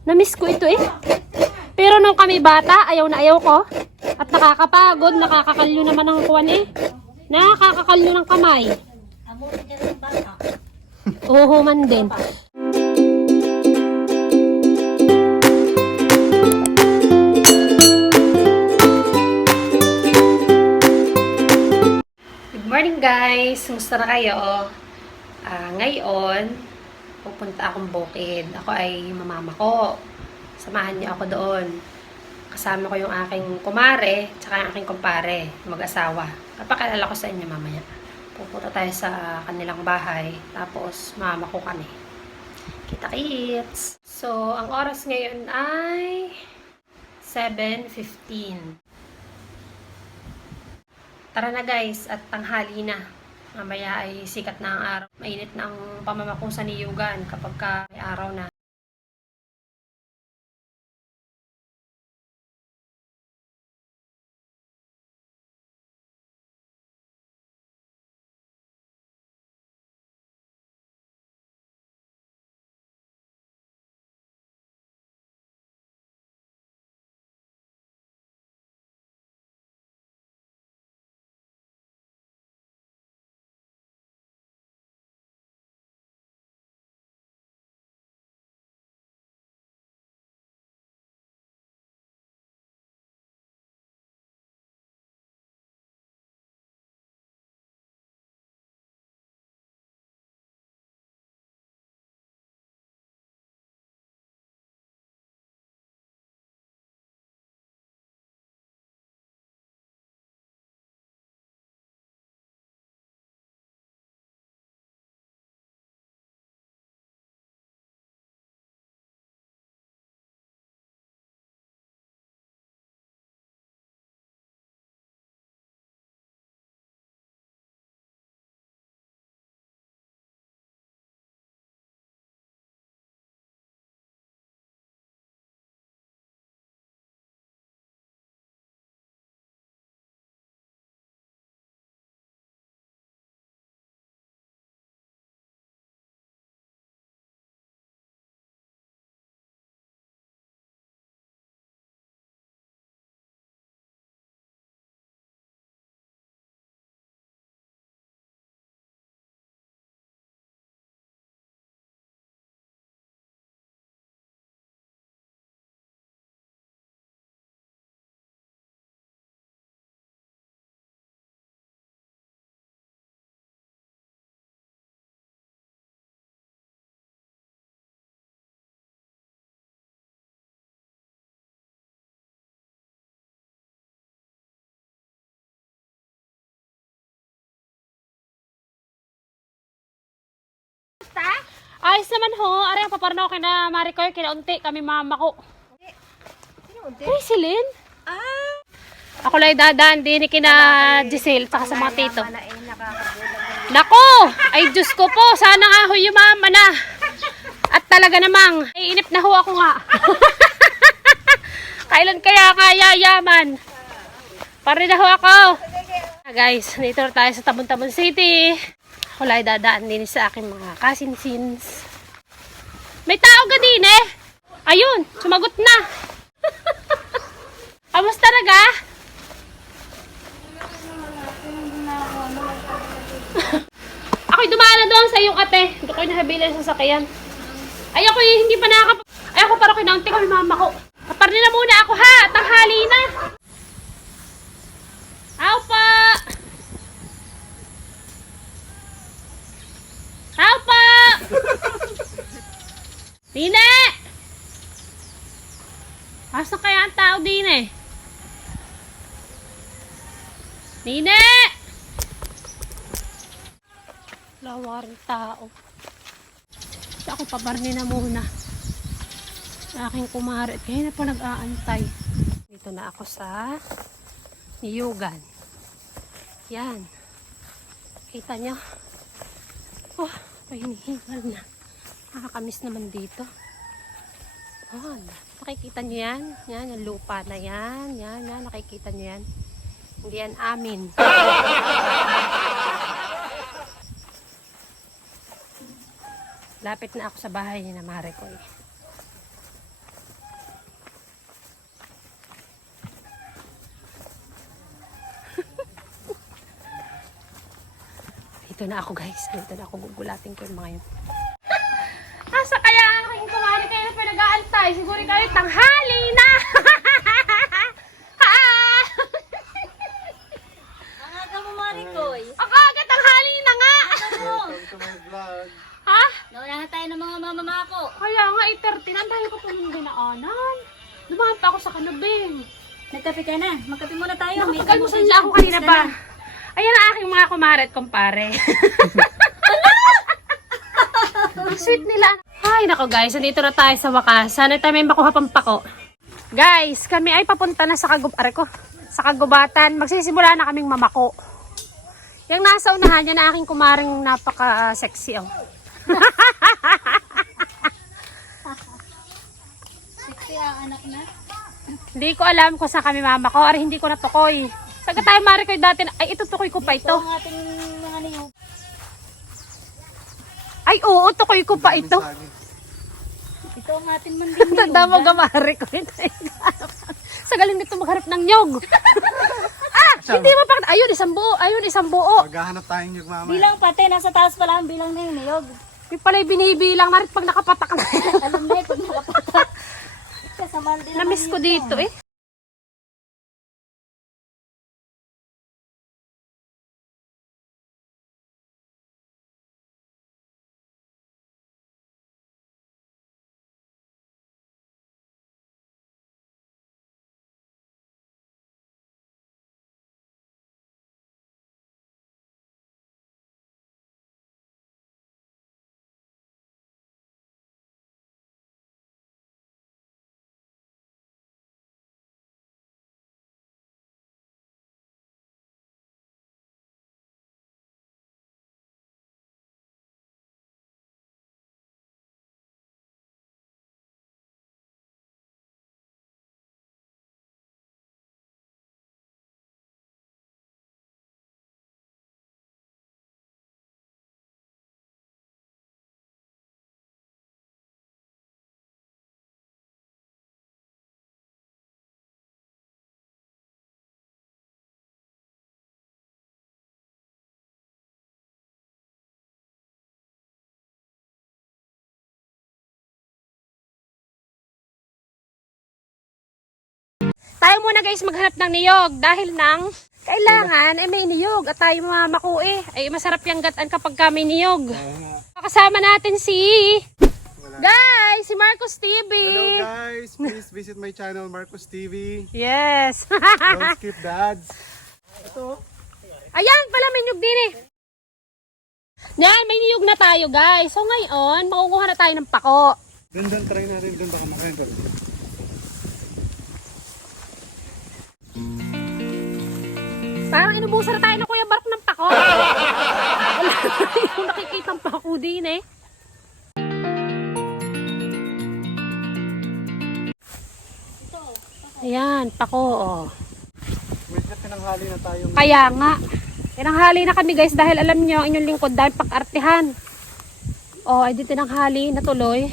Namiss ko ito eh. Pero nung kami bata, ayaw na ayaw ko. At nakakapagod, nakakakalyo naman ng kuwan eh. Nakakakalyo ng kamay. Oo man din. Good morning guys! Kumusta na kayo? Ngayon, pupunta akong bukid. Ako ay mamama ko. Samahan niyo ako doon. Kasama ko yung aking kumare, tsaka yung aking kumpare, mag-asawa. Papakilala ko sa inyo mamaya. Pupunta tayo sa kanilang bahay, tapos mama ko kami. Kita-kits! So, ang oras ngayon ay 7:15. Tara na guys, at tanghali na. Mamaya ay sikat na ang araw. Mainit na ang pamamako sa niyugan kapag may araw na. Ayos naman ho. Ari, ang paparno ko kina Maricoy, kinaunti kami mama ko. Ay, silin? Ako lang dadaan din kina Giselle, saka sa mga tito. Nako! Ay, Diyos ko po. Sana nga ho yung mama na. At talaga namang, iinip na ho ako nga. Kailan kaya nga yayaman? Pare na ho ako. Guys, dito na tayo sa Tabon-Tabon City. Wala ay dadaan din sa aking mga kasinsins. May tao ka din eh. Ayun, sumagot na. Amos talaga? Ako'y dumaan na doon sa iyong ate. Hindi ko nahabilan sa sakyan. Ay, ako hindi pa nakakap... Ay, ako parang kinaunti ko yung mama ko. Kaparni na muna ako ha. Tanghali na. Aw pa. Aw pa. Dine! Asa kaya ang tao din eh? Dine! Lawaring tao. Sa ako pabarni na muna. Sa aking kumare. Kaya na po nag-aantay. Dito na ako sa niyugan. Yan. Kita nyo? Oh, pahinihingal na. Nakakamiss naman dito. Oh, nakikita nyo yan? Yan, yung lupa na yan. Yan, yan. Nakikita nyo yan? Hindi yan amin. Lapit na ako sa bahay ni na Maricoy. Dito na ako guys. Dito na ako gugulatin ko yung mga yun. Asa kaya ang aking kumari kayo na pinag-aantay? Siguro kayo tanghali na! Ang aga mo, Marikoy. Ako agad tanghali na nga! Ha? Nawala na tayo ng mga mama ko. Kaya nga 8:30 na. Ang dahil ko pa nung dinaanan. Dumaan pa ako sa kanubing. Nagkape ka na. Magkape muna tayo. Nakapag-almusal na ako kanina pa. Ayan ang aking mga kumare at kumpare. Ang sweet nila. Ay, nako guys. Nandito na tayo sa wakas. Sana tayo may makuha pang pako. Guys, kami ay papunta na sa sa kagubatan. Magsisimula na kaming mamako. Yung nasa unahan niya na aking kumaring napaka-sexy. Oh. Sexy ang anak na. Hindi ko alam kung saan kami mamako. Or hindi ko natukoy. Saga tayo Marikoy dati. Ay, itutukoy ko pa ito. Ito ang ating mga niyog. Ay, oo, tukoy ko pa ito. Ito ang ating manding Tanda mo gamari ko. Sa galing nito magharap ng nyog. Hindi mo pa. Ayun, isang buo. Ayun, isang buo. Maghahanap tayo niyog mama. Bilang pati. Nasa taas pala ang bilang na yun, niyog. May pala'y binibilang. Marit pag nakapatak na. Alam na pag nakapatak. Kasama din naman Namiss ko dito eh. Tayo muna guys maghanap ng niyog dahil nang kailangan may niyog at tayo mamako eh. Ay masarap yung gatan kapag kami niyog. Kasama natin si guys, si Marcos TV. Hello guys, please visit my channel Marcos TV. Yes. Don't skip the ads. Ayan pala may niyog din eh. Yan, may niyog na tayo guys. So ngayon, makukuha na tayo ng pako. Doon, try natin doon baka makain doon. Parang inubusan na tayo ng Kuya Bark ng pako. Wala yung nakikita ng pako din eh. Ayan, pako oh. Medyo tinanghali na tayo. Kaya nga. Tinanghali na kami guys dahil alam nyo, inyong lingkod dahil pag-artihan. Oh, ay di tinanghali na tuloy.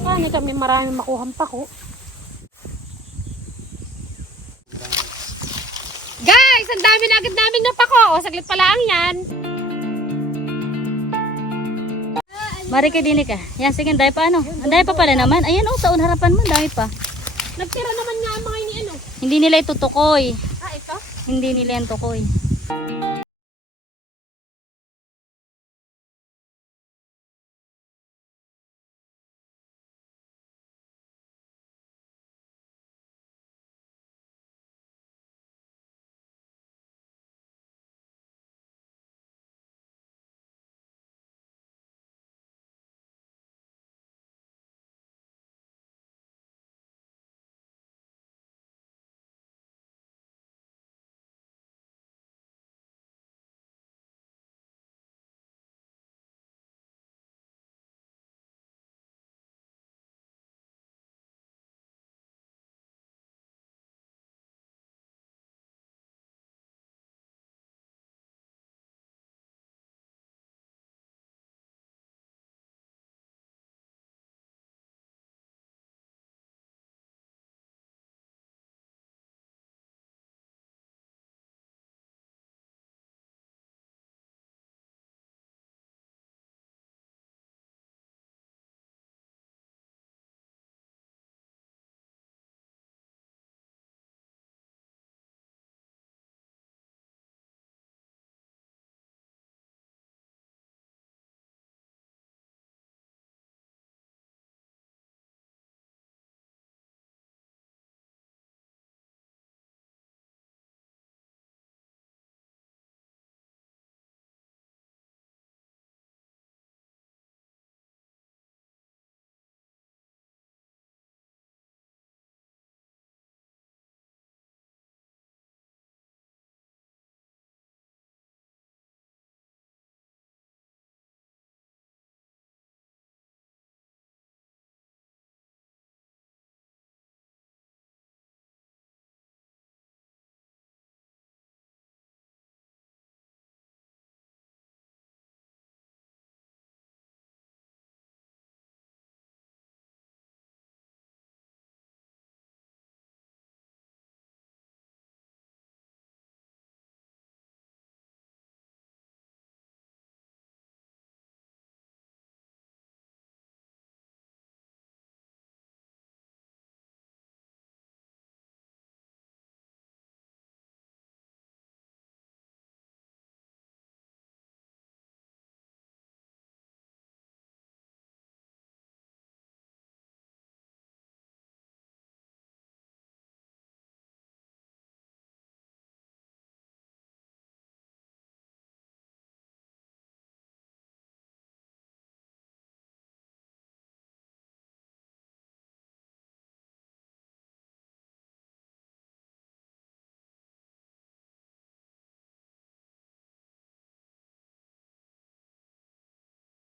Sana kami maraming makuhang pako. Guys, ang dami na agad namin ng pako. O, saglit pala ang yan. Marikoy, dinig ka. Yan, sige, dahil pa ano. Ang dahil pa pala naman. Ayan oh, sa harapan mo, dahil pa. Nagtira naman nga ang mga ini ano. Hindi nila ito tukoy. Ito? Hindi nila yan tukoy.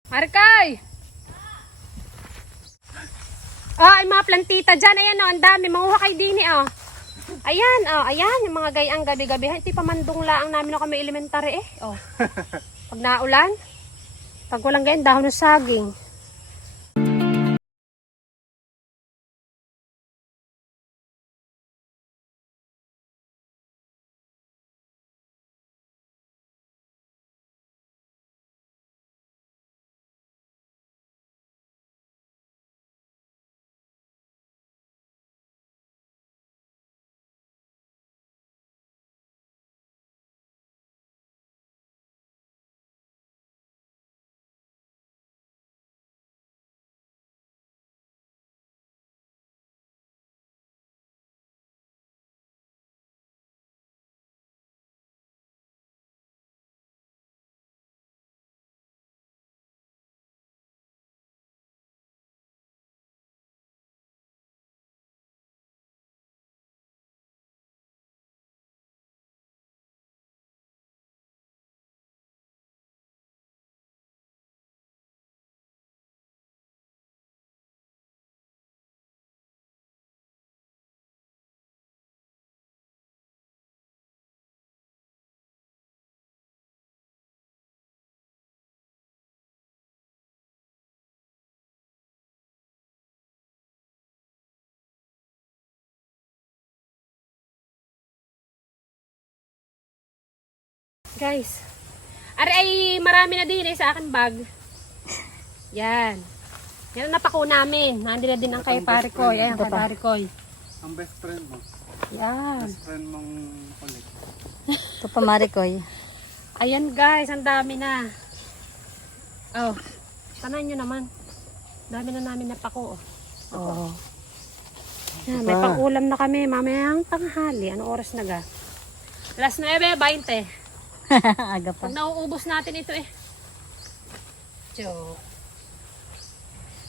Marikay! Ah, ay mga plantita dyan. Ayan oh, ang dami. Manguha kay Dini oh. Ayan, oh, ayan. Yung mga gayang gabi-gabi. Hindi pa mandong laang namin ako may elementary eh. Oh. Pag naulan, pag walang ganyan, dahon ng saging. Guys, ari ay marami na din eh sa akin bag. Yan. Yan ang napako namin. Nandito na din ang kay Parikoy. Ayan, kay Parikoy. Ang best friend mo. Yan. Best friend mong ulit. Ito pa Maricoy. Ayan guys, ang dami na. Oh, tanan nyo naman. Dami na namin napako. Oh. Yan, may pang-ulam na kami. Mamayang tanghali. Ano oras na ga? Alas 9:20. Aga pa. Pag nauubos natin ito eh. Joke.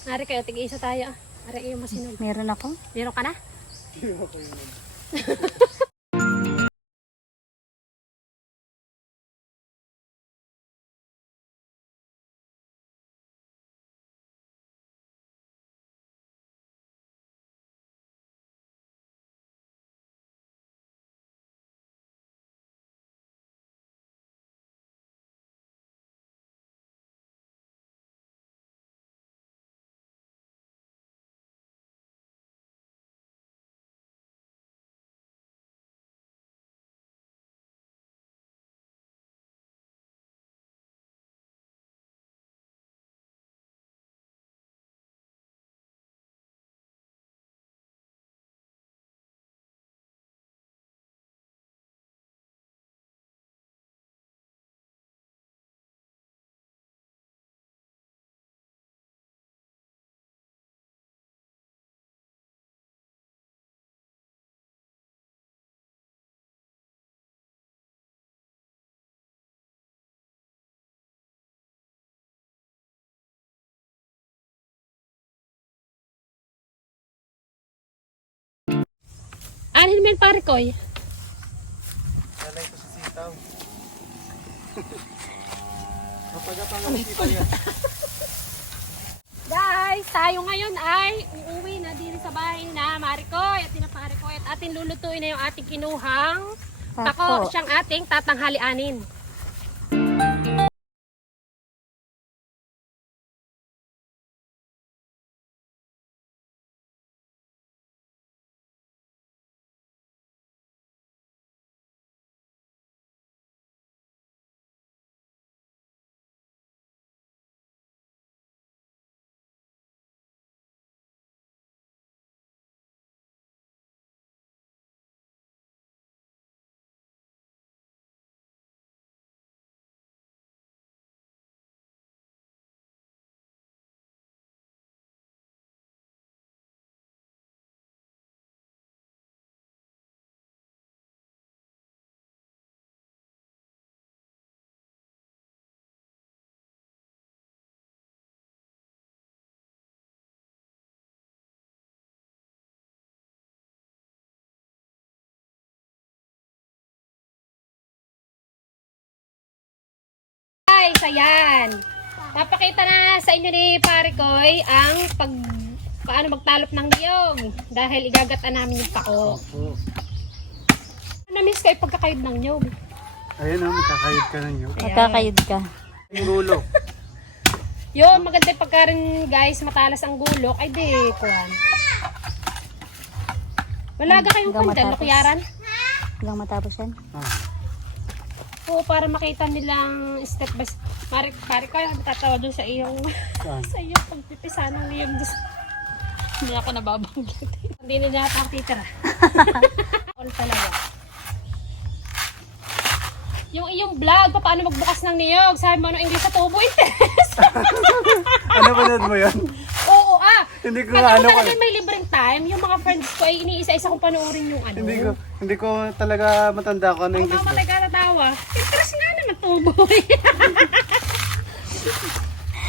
Ari kayo, tig-isa tayo. Ari kayo masinag. Meron ako. Meron ka na? Anin men Parikoy? Lalay ko sa sitaw. Kapag-apang ang sitaw yan. Guys, tayo ngayon ay uuwi na din sa bahay na Marikoy at tina Parikoy at atin lulutuin na yung ating kinuhang tako. Siyang ating tatanghalianin. Guys, ayan. Papakita na sa inyo ni Pare Koy ang paano magtalop ng niyog dahil igagatan namin yung pako. Opo. Namiss ko ipagkakayod ng niyog. Ayun o, magkakayod ka na nyo. Magkakayod ka. Yung gulo. Yun, maganda yung pagka rin guys, matalas ang gulok. Ay di, kuhan. Walaga kayong Hanggang kandal, matapos. kuyaran? Hanggang matapos yan. Ah. Oo, para makita nilang step by step. Pare ko, tatawa doon sa iyong Saan? sa iyong pagpipisa ng niyog. Hindi ako nababanggit. Hindi na niya ako titira. All talaga. Yung iyong vlog, paano magbukas ng niyog? Sabi mo, ano English sa tubo? Ano panood mo yan? Oo, Hindi ko Pag ano ako ko. talaga may libreng time, yung mga friends ko ay iniisa-isa kong panoorin yung ano. Hindi ko talaga matanda ko ano Ako English. mamatay ka natawa. Interest nga naman tuboy.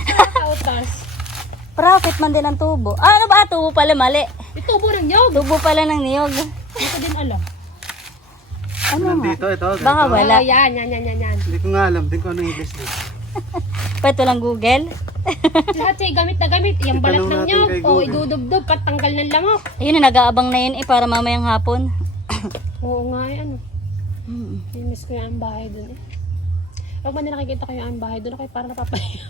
Nakakautas. Profit man din ang tubo. Ah, ano ba? Tubo pala mali. Yung tubo ng niyog. Tubo pala ng niyog. Hindi ko din alam. Ano nga? Nandito, ito. Baka ganito. wala. Oh, yan. Hindi ko nga alam din kung ano English dito. Pwede lang Google. Lahat siya gamit na gamit. Yung balat Itanong ng natin niyog. kay O, Google. idudubdob, patanggal ng lamok. Ayun, nag-aabang na yun para mamayang hapon. Oo nga, ano. Hmm. Miss ko yung bahay dun eh. Pag man nakikita ko yung bahay dun, ako parang napapahiya.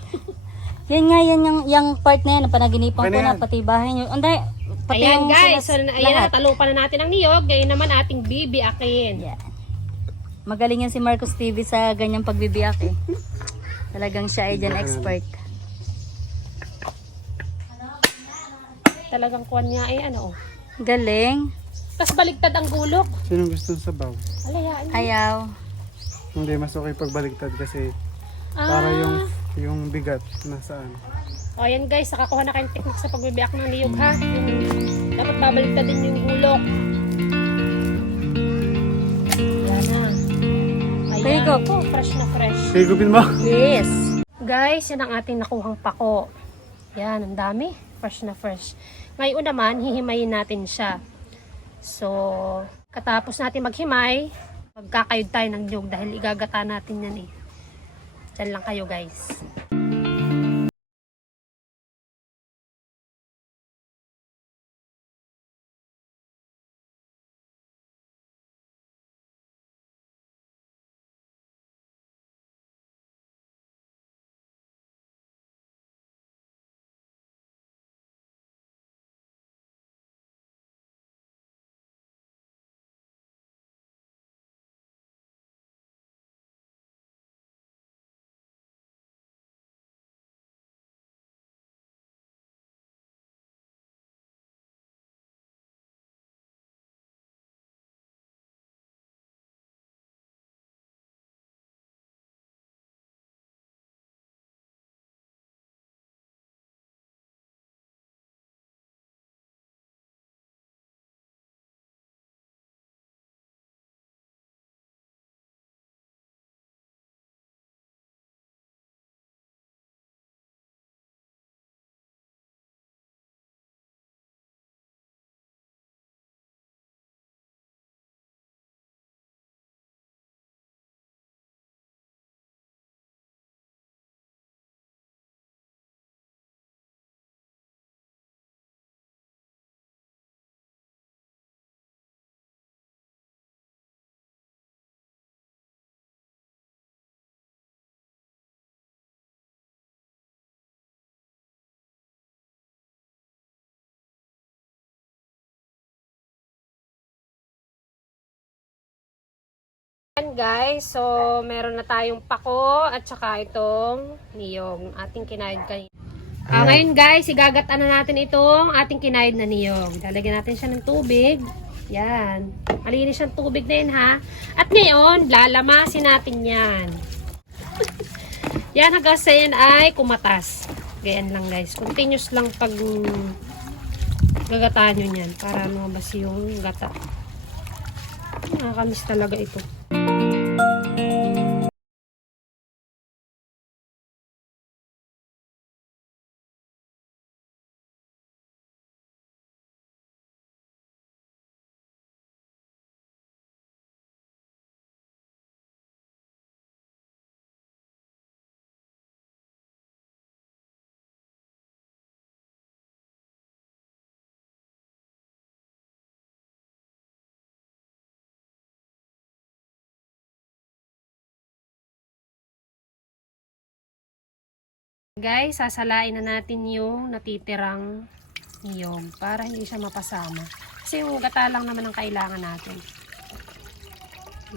Yan nga, yan yung part na yan. Ang panaginipan Ano ko na, yan? pati bahay nyo. Anday, pati Ayan yung guys, so, ayan lahat. na, talupan na natin ang niyog. Ngayon naman ating bibiakin. Yan. Magaling yan si Marcos TV sa ganyang pagbibiyak eh. Talagang siya ay dyan expert. Talagang kuwan niya ay ano oh. Galing. Tapos baligtad ang gulok. Sino gusto ng sabaw? Alayaan niya. Ayaw. Hindi, mas okay pagbaligtad kasi Ah. para yung bigat nasaan. O ayan guys, nakakuha na kayong technique sa pagbibiyak ng niyog ha. Dapat babaligtad din yung gulok. Yan na. Very Ayan. good. Oh, fresh na fresh. Higupin mo. Yes. Guys, yan ang ating nakuhang pako. Yan, ang dami. Fresh na fresh. Ngayon naman, hihimayin natin siya. So, katapos natin maghimay, magkakayod tayo ng niyog dahil igagata natin yan eh. Diyan lang kayo guys. Yan guys, so meron na tayong pako at saka itong niyog, ating kinayod kanina. Ngayon guys, igagatan na natin itong ating kinayod na niyog. Lalagyan natin siya ng tubig. Yan. Malinis yung tubig na yun ha. At ngayon, lalamasin natin yan. Yan hanggang sa yan ay kumatas. Ganyan lang guys. Continuous lang pag gagataan nyo yan para lumabas yung gata. Nakakamiss talaga ito. Guys, sasalain na natin yung natitirang niyog para hindi siya mapasama. Kasi yung gata lang naman ang kailangan natin.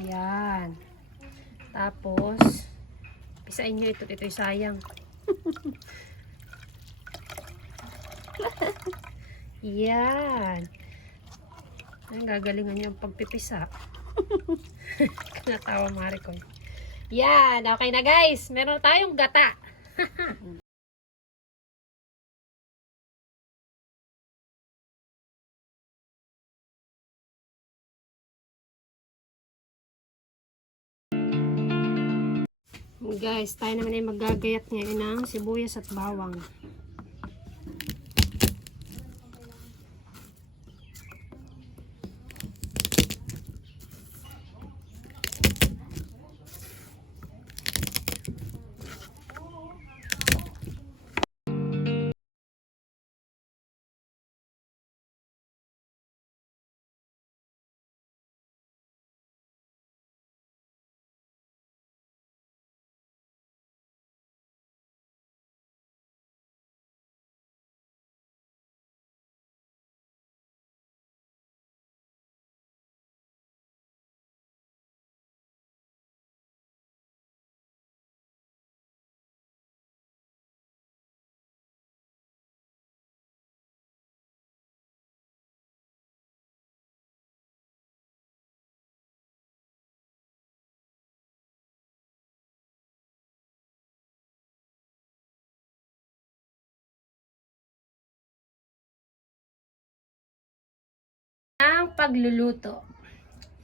Yan. Tapos, pisain nyo ito. Ito'y sayang. Yan. Ang gagalingan niyo ang pagpipisa. Kanatawa Maricoy. Yan. Okay na guys. Meron tayong gata. Guys, tayo naman ay maggagayat ngayon ng sibuyas at bawang. Ang pagluluto.